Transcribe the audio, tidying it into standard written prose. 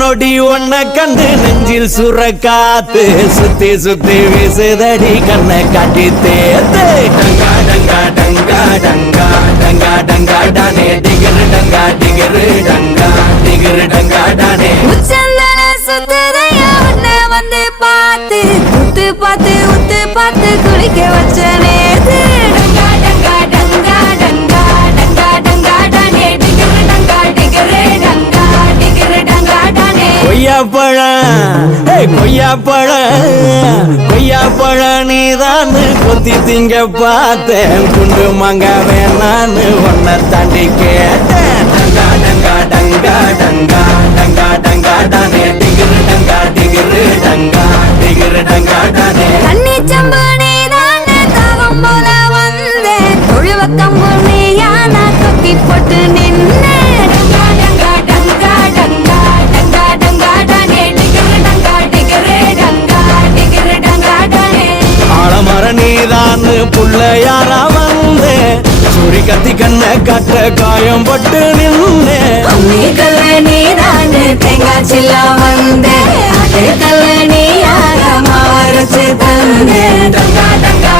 நொடி ஒன்ன கண்டு நெஞ்சில் சுரக்காத்து சுத்தி சுத்தி வீசுதடி கண்ணை காட்டி தேத்து டங்கா டங்கா டங்கா டங்கா டங்கா டங்கா டானே டிகிரு டங்கா டிகிரு டங்கா டிகிரு டங்கா டானே உச்சந்தல சுந்தரையா உன்னை வந்து பார்த்து உத்து பார்த்து உத்து பார்த்து குளிக்க வச்ச நேத்து டங்கா டங்கா டங்கா டங்கா டங்கா டங்கா டானே டிகிரு டங்கா டிகிரு டங்கா டிகிரு டங்கா டானே கொய்யாப்பழம் நீதான் கொத்தி திங்க பார்த்தேன் குண்டு மங்க வேணான்னு ஒன்ன தாண்டி கேட்டேன் டங்கா டங்கா டங்கா டங்கா டங்கா டங்கா டானே டிகிரு டங்கா டிகிரு டங்கா டிகிரு டங்கா டானே கண்ணி சம்பு நீதான் தாகம் போல வந்தேன் தொழுவ கம்பு நீயான தொக்கி போட்டு நின்னே டங்கா டங்கா டங்கா டங்கா டங்கா டங்கா டானே டிகிரு டங்கா டிகிரு டங்கா டிகிரு டங்கா டானே ஆலமர நீதான் புள்ளையாரா வந்தேன் சூரி கத்தி கண்ண கட்ட காயம் பட்டு நின்னே அம்மி கல்ல நீதான் தேங்காய் சில்லா வந்தேன் அதே கல்ல நீயாக மாவரைச்சு தந்தேன் டங்கா டங்கா